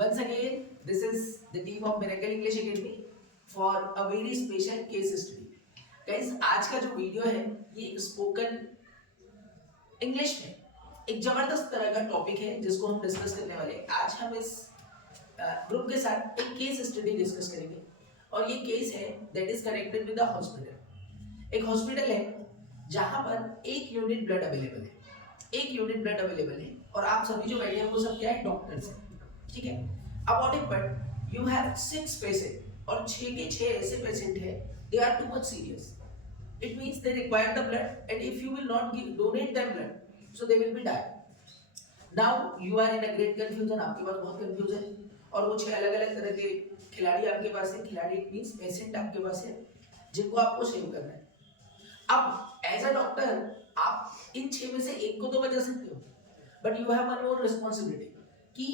once again, this is the team of Miracle English Academy for a very special case study. Guys, आज का जो video है ये spoken English में एक जबरदस्त तरह का टॉपिक है जिसको हम डिस्कस करने वाले हैं। आज हम इस ग्रुप के साथ एक केस स्टडी डिस्कस करेंगे और ये केस है that is connected with the hospital. एक हॉस्पिटल है जहां पर एक यूनिट ब्लड अवेलेबल है, एक यूनिट ब्लड अवेलेबल है और आप सभी जो बैठे हैं वो सब क्या है, डॉक्टर्स हैं, ठीक है। अब what if but you have 6 patient और 6 के 6 ऐसे पेशेंट हैं, they are too much serious, it means they require the blood and if you will not donate them blood so they will be die। now you are in a great confusion, आपके पास बहुत confusion है और वो 6 अलग अलग तरह के खिलाड़ी आपके पास है। खिलाड़ी मींस पेशेंट आपके पास है जिनको आपको सेव करना है। अब एज अ डॉक्टर आप इन 6 में से एक को तो बचा सकते हो, but you have one more responsibility कि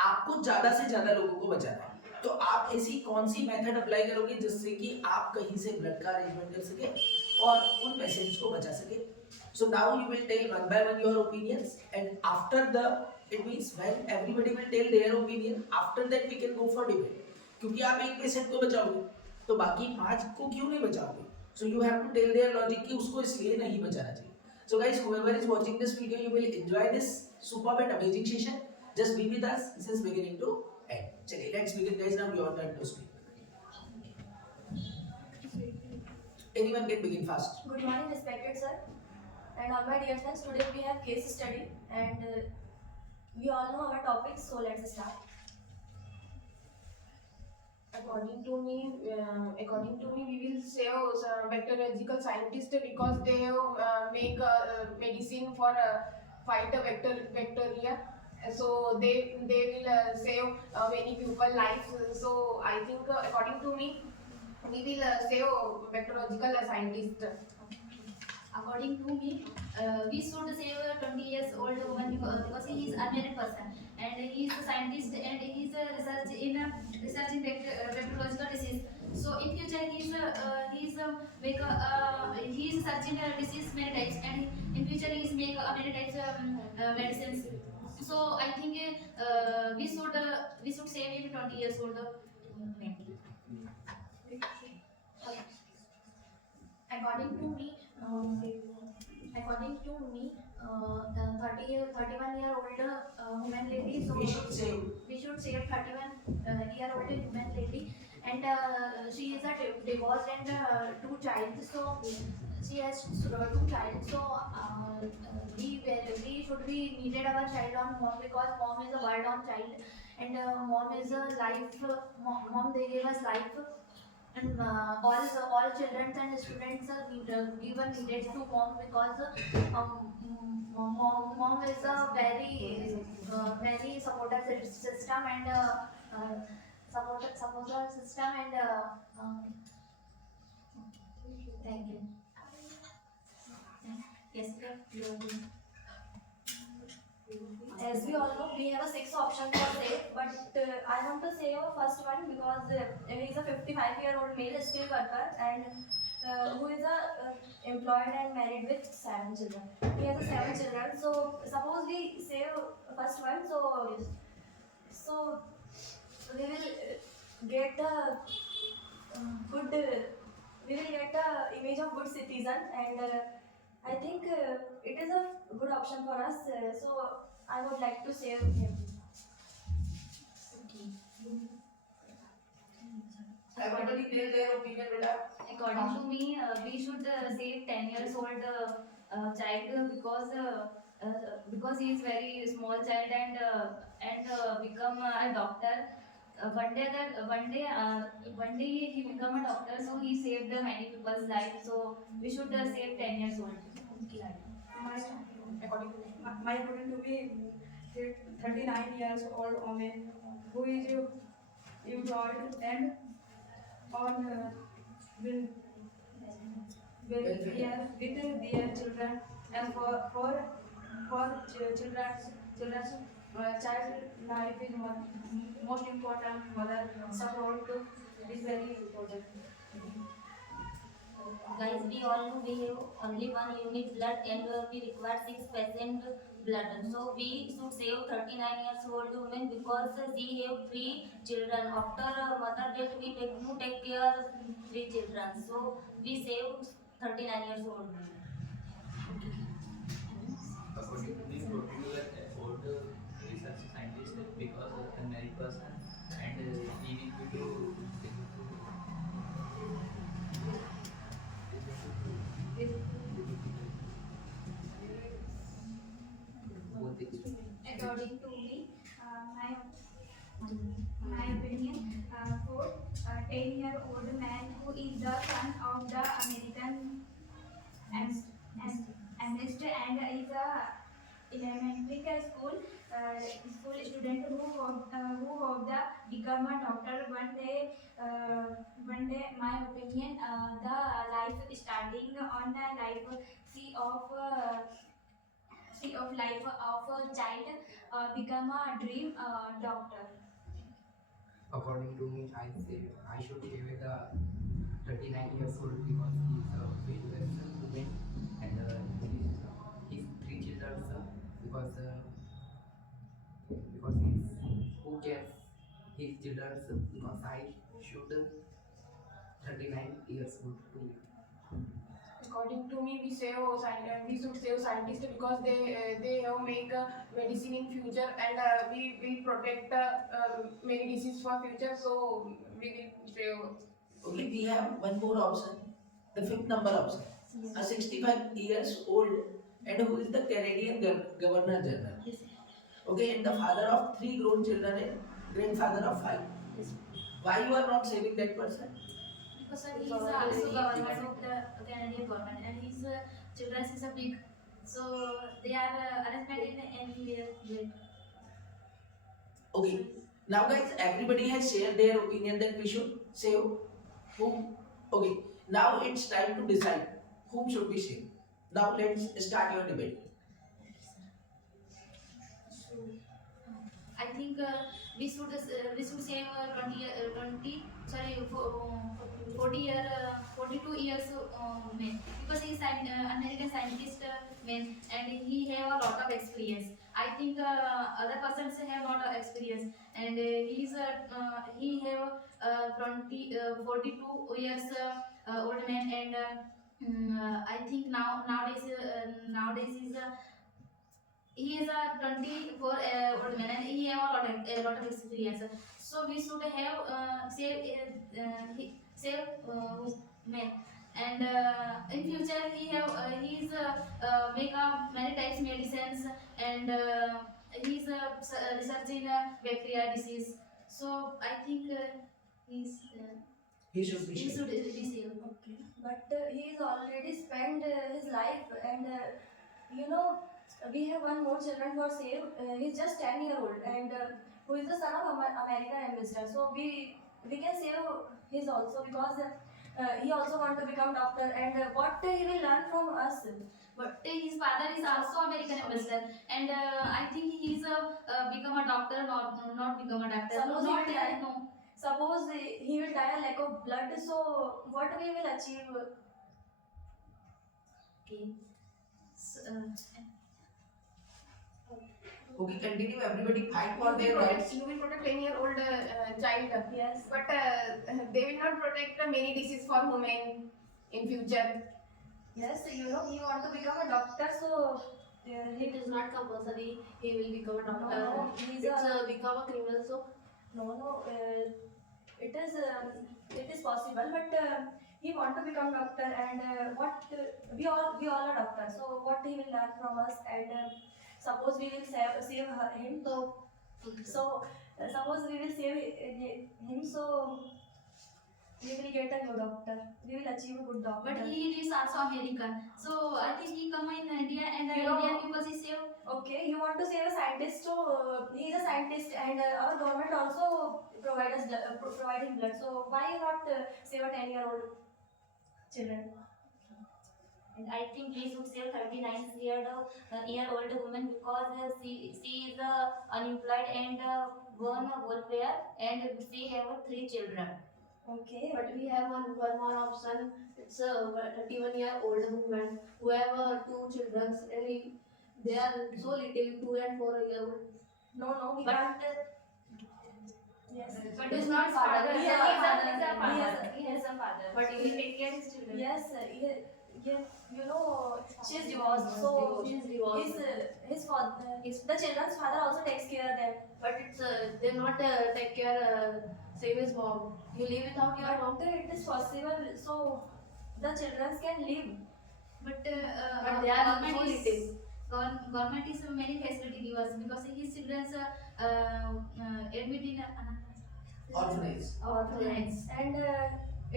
आपको ज्यादा से ज्यादा लोगों को बचाना है। तो आप ऐसी कौन सी मेथड अप्लाई करोगे जिससे कि आप कहीं से ब्लड का अरेंजमेंट कर सके और उन पेशेंट्स को बचा सके। So now you will tell one by one your opinions and after the it means when everybody will tell their opinion, after that we can go for debate. क्योंकि आप एक पेशेंट को बचाओगे तो बाकी 5 को क्यों नहीं बचाओगे। So you have to tell their logic कि उसको इसलिए नहीं बचाना चाहिए। So guys, whoever is watching this video, you will enjoy this superb and amazing session. Just be with us since beginning to end. चलिए let's begin guys, now your turn to speak. Anyone can begin fast. Good morning, respected sir, and all my dear friends. Today we have case study, and we all know our topics. So let's start. According to me, we will say bacteriological scientists because they make medicine for fight bacteria. So they will save many people lives. So I think according to me, we will save bacteriological scientist. According to me, we should save a 20 years old woman because he is a married person and he is a scientist and he is a research in bacteriological disease. So in future he is searching disease many types and in future he is make many types medicines. So I think we should save him 20 years old man. According to me, the 31-year-old woman lady. So We should save. We should save 31-year-old woman lady, and she is a divorced and 2 child. So she has 2 child. So we should be needed our child on mom because mom is a word on child, and mom is a life. Mom they gave us life. And all children and students are given needed to mom because mom is a very supportive system and supporter system and thank you. Yes, sir. As we all know, we have a 6 options for save, but I want to save first one because he is a 55-year-old male steel worker and who is employed and married with 7 children. He has 7 children. So suppose we save first one, so we will get the good. We will get the image of good citizen, and I think it is a good option for us. So I would like to save him. Everybody tell their opinion, beta. According to me, we should save 10 years old child because he is very small child and become a doctor. One day he become a doctor, so he saved many people's life. So we should save 10 years old. According to me, 39 years old woman who is employed and on with their children and for children's child life is most important. Mother support is very important. Guys, we all know we have only one unit blood and we require 6 patients blood. So we should save 39 years old woman because she have 3 children. After mother death, we take care 3 children. So we save 39 years old woman. According to me, 42-year-old research scientist because a married person and he will be to both things. According to me, my opinion, for a 10-year-old man who is the son of the American amnesty and is a elementary school student who hope the become a doctor one day my opinion, the life starting on the life sea of life of a child, become a dream doctor. According to me, I should save the 39 years old because he is a very well woman and his 3 children because he's who cares his children because I should 39 years old too. According to me, we should save scientists because they have make medicine in future and we will protect many diseases for future. So we will save. Okay, we have one more option, the fifth number option. A 65 years old and who is the Canadian Governor General. Okay, and the father of 3 grown children and grandfather of 5. Why you are not saving that person? Because sir, he is also government of the Canadian government and his children is a big, so they are arrangement in their weight. Okay, now guys, everybody has shared their opinion that we should save whom. Okay, now it's time to decide whom should we save. Now let's start your debate. I think we should save 42 years man because he is an American scientist man and he have a lot of experience. I think other persons have not experience and he have 42 years old man and I think nowadays is he is a 24 old man and he have a lot of experience. So we should have save man and in future he is make many types medicines and he is research in bacteria disease. So I think He should be he saved. should be saved. Okay, but he is already spent his life and you know we have one more children for save. He's just 10-year-old and who is the son of American ambassador. So we can save his also because he also want to become doctor and what he will learn from us. But his father is also American ambassador, and I think he's become a doctor, not become a doctor. Suppose he Not will die. no. Suppose he will die a lack of blood. So what we will achieve? Okay. So, Okay, continue. Everybody fight for You their will rights. protect 10-year-old child. Yes. But they will not protect many diseases for women in future. Yes, you know he want to become a doctor. So It is not compulsory he will become a doctor. No, he's it's a- become a criminal, so no. It is possible, but he want to become doctor and what we all are doctors. So what he will learn from us and suppose we will save him. So suppose we will save him. So we will get a good doctor. We will achieve a good doctor. but he is also American, so I think he come in India and You know- Indian people is save. Okay, you want to save a scientist, so he is a scientist, and our government also providing blood. So why not save a 10-year-old children? And I think we should save 39-year-old woman because she is unemployed and born welfare and she have 3 children. Okay, but we have one more option. It's a 31-year-old woman who have 2 children and They are so little, 2 and 4 year old. No, we But- can't. Yes. But He's he's not not father. father. He He has has a father. He has a father. But So he- he take care his children. Yes, you know, she's divorced, so She is divorced. his father, the children's father also takes care of them. But it's they not take care same as mom. You live without your mom. But it is possible, so the children can live. But But they are so little. government is many facility give us because his children admit in Orphanage. orphanage. And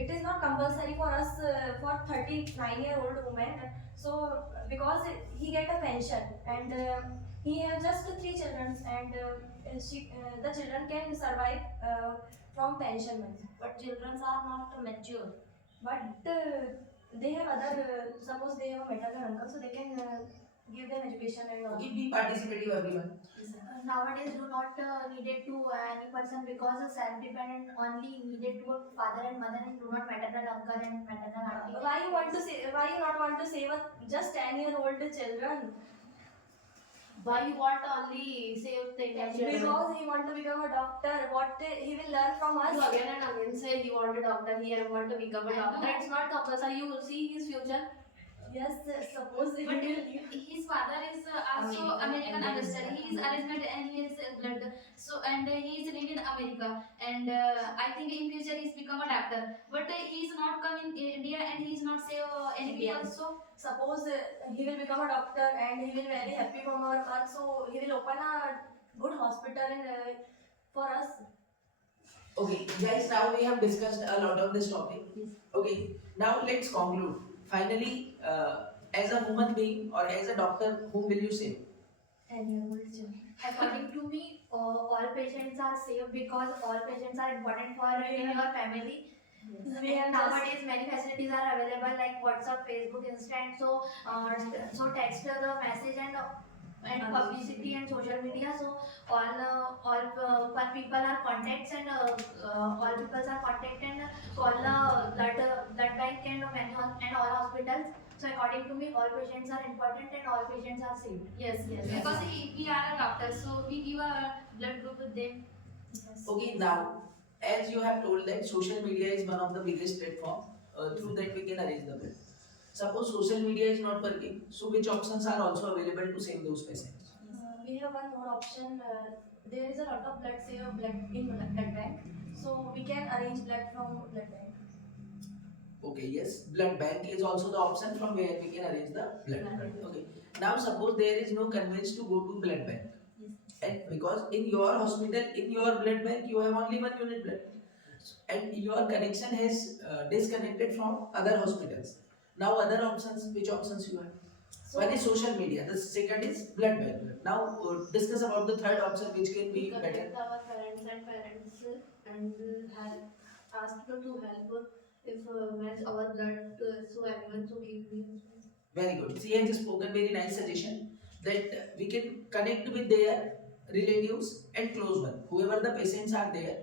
it is not compulsory for us for 39-year-old woman. So because he get a pension and he has just 3 children and the children can survive from pension money. But children are not mature. But they have other, suppose they have a maternal uncle, so they can give them education and all. Okay, be participative everyone. Nowadays do not needed to any person because self-dependent only needed to a father and mother and do not maternal uncle and maternal auntie. Why you not want to save just 10-year-old children? Why you want only save the Indian children? Because he want to become a doctor. What he will learn from You us? again and again say you want a doctor, he want to become a I know. doctor. It's not compulsory. You will see his future. Yes, suppose he But will. his father is also American understudy. He is arrangement and he is blood. So and he is living in America. And I think in future he's become a doctor. But he is not come in India and he is not save anything India. also. Suppose he will become a doctor and he will very happy from our work, so he will open a good hospital in, for us. Okay, guys, now we have discussed a lot on this topic. Okay, now let's conclude. Finally, as a human being or as a doctor, whom will you save? 10-year-old children. According to me, all patients are safe because all patients are important for in your family. We have Nowadays many facilities are available like WhatsApp, Facebook, Instant. So text the message and publicity and social media. So all people are contacts and all people are contact and call blood bank and all hospitals. So according to me, all patients are important and all patients are safe. Yes. Because we are a doctor, so we give a blood group with them. Okay, now, as you have told that social media is one of the biggest platform, through that we can arrange the blood. Suppose social media is not working, so which options are also available to save those patients? We have one more option. There is a lot of blood in blood bank, so we can arrange blood from blood bank. Okay, yes, blood bank is also the option from where we can arrange the blood. Okay, now suppose there is no convenience to go to blood bank, and because in your hospital, in your blood bank, you have only 1 unit blood, and your connection has disconnected from other hospitals. Now other options, which options you have? So One is social media, the second is blood bank. Now discuss about the third option, which can be better. Connect our parents and ask them to help if match our blood so everyone to give me. Very good. She has spoken very nice suggestion that we can connect with their relatives and close one. Whoever the patients are there,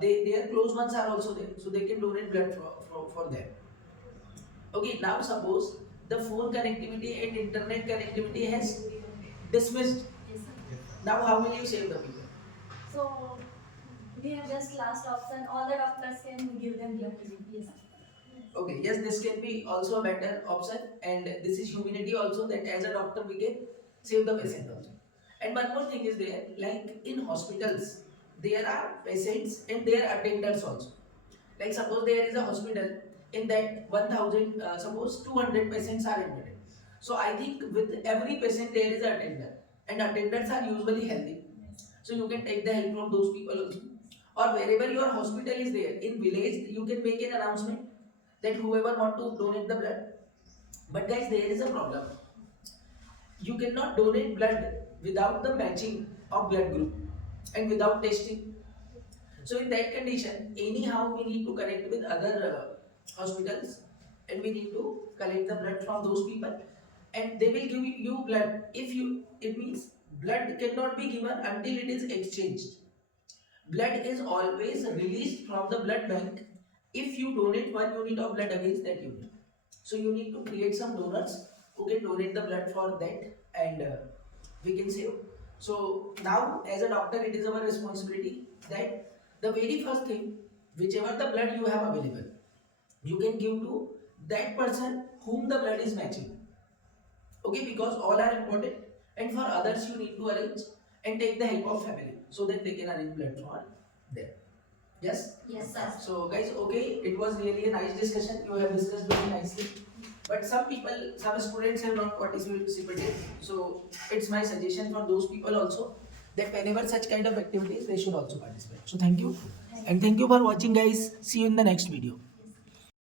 their close ones are also there, so they can donate blood for them. Okay, now suppose the phone connectivity and internet connectivity has dismissed. Now how will you save the people? So we have just last option. All the doctors can give them blood. Yes. Okay, yes, this can be also a better option, and this is humanity also, that as a doctor we can save the patient also. And one more thing is there, like in hospitals, there are patients and there are attendants also. Like suppose there is a hospital, in that 1000, suppose 200 patients are admitted. So I think with every patient there is an attendant, and attendants are usually healthy. So you can take the help from those people also. Or wherever your hospital is there, in village, you can make an announcement that whoever want to donate the blood. But guys, there is a problem. You cannot donate blood without the matching of blood group and without testing. So in that condition, anyhow we need to connect with other hospitals, and we need to collect the blood from those people, and they will give you blood. It means blood cannot be given until it is exchanged. Blood is always released from the blood bank if you donate 1 unit of blood against that unit. So you need to create some donors who can donate the blood for that and we can save. So now as a doctor it is our responsibility that the very first thing, whichever the blood you have available, you can give to that person whom the blood is matching. Okay, because all are important, and for others you need to arrange and take the help of family so that they can arrange blood for them. Yes? Yes, sir. So guys, okay, it was really a nice discussion. You have discussed very nicely. But some people, some students have not participated. So it's my suggestion for those people also that whenever such kind of activities, they should also participate. So thank you. And thank you for watching guys. See you in the next video.